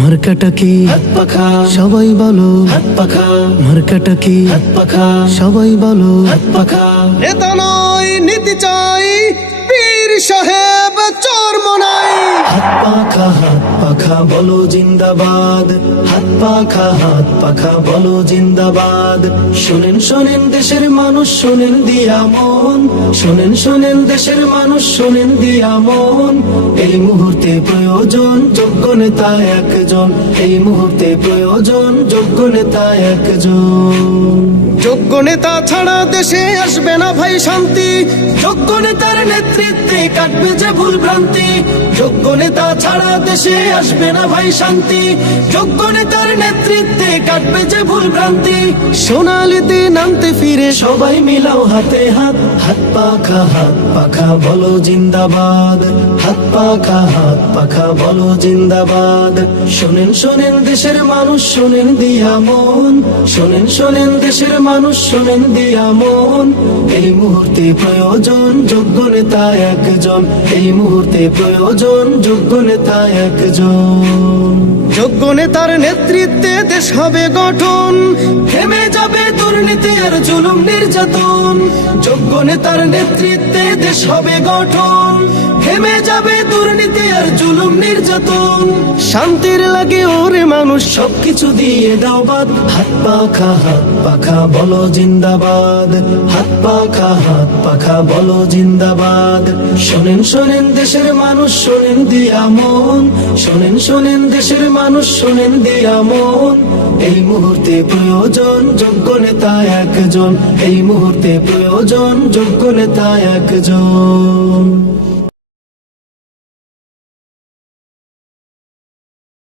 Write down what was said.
মার্কাটা কি হাত পাখা, সবাই বলো, হাত পাখা, মার্কাটা কি হাত পাখা, সবাই বলো। হাত পাখা। নেতা নয় নীতি চাই, পীর সাহেব চর্ম নাই। হাত পাখা বলো জিন্দাবাদ, হাত পাখা বলো জিন্দাবাদ। শোনেন শোনেন দেশের মানুষ, শোনেন দিয়া মন, শোনেন শোনেন দেশের মানুষ, শোনেন দিয়া মন। এই মুহূর্তে প্রয়োজন যোগ্য নেতা একজন, এই মুহূর্তে প্রয়োজন যোগ্য নেতা একজন। যোগ্য নেতা ছাড়া দেশে আসবে না ভাই শান্তি, যোগ্য নেতার নেতৃত্বে কাটবে যে ভুল ভ্রান্তি, যোগ্য নেতা ছাড়া দেশে আসবে না ভাই শান্তি, যোগ্য নেতার নেতৃত্বে কাটবে যে ভুল ভ্রান্তি। সোনালি দিন আনতে ফিরে সবাই মিলাও হাতে হাত, হাত পাখা বলো জিন্দাবাদ, হাত পাখা বলো জিন্দাবাদ। শোনেন শোনেন দেশের মানুষ, শোনেন দিয়া মন, শোনেন শোনেন দেশের মানুষ, শোনেন দিয়া মন। এই মুহূর্তে প্রয়োজন যোগ্য নেতা একজন, এই মুহূর্তে প্রয়োজন যোগ্য নেতা একজন। যোগ্য নেতার নেতৃত্বে দেশ হবে গঠন, থেমে যাবে দুর্নীতি আর জুলুম নির্যাতন। যোগ্য নেতার নেতৃত্বে দেশ হবে গঠন, থেমে যাবে দুর্নীতি আর জুলুম নির্যাতন। শান্তির লাগে ওরে মানুষ সবকিছু দিয়ে দাও বাদ, হাত পাখা বলো জিন্দাবাদ, হাত পাখা বলো জিন্দাবাদ। শোনেন শোনেন দেশের মানুষ, শোনেন দিয়া মন, শোনেন শোনেন দেশের মানুষ, শোনেন দিয়া মন। এই মুহূর্তে প্রয়োজন যোগ্য নেতা একজন, এই মুহূর্তে প্রয়োজন যোগ্য নেতা একজন।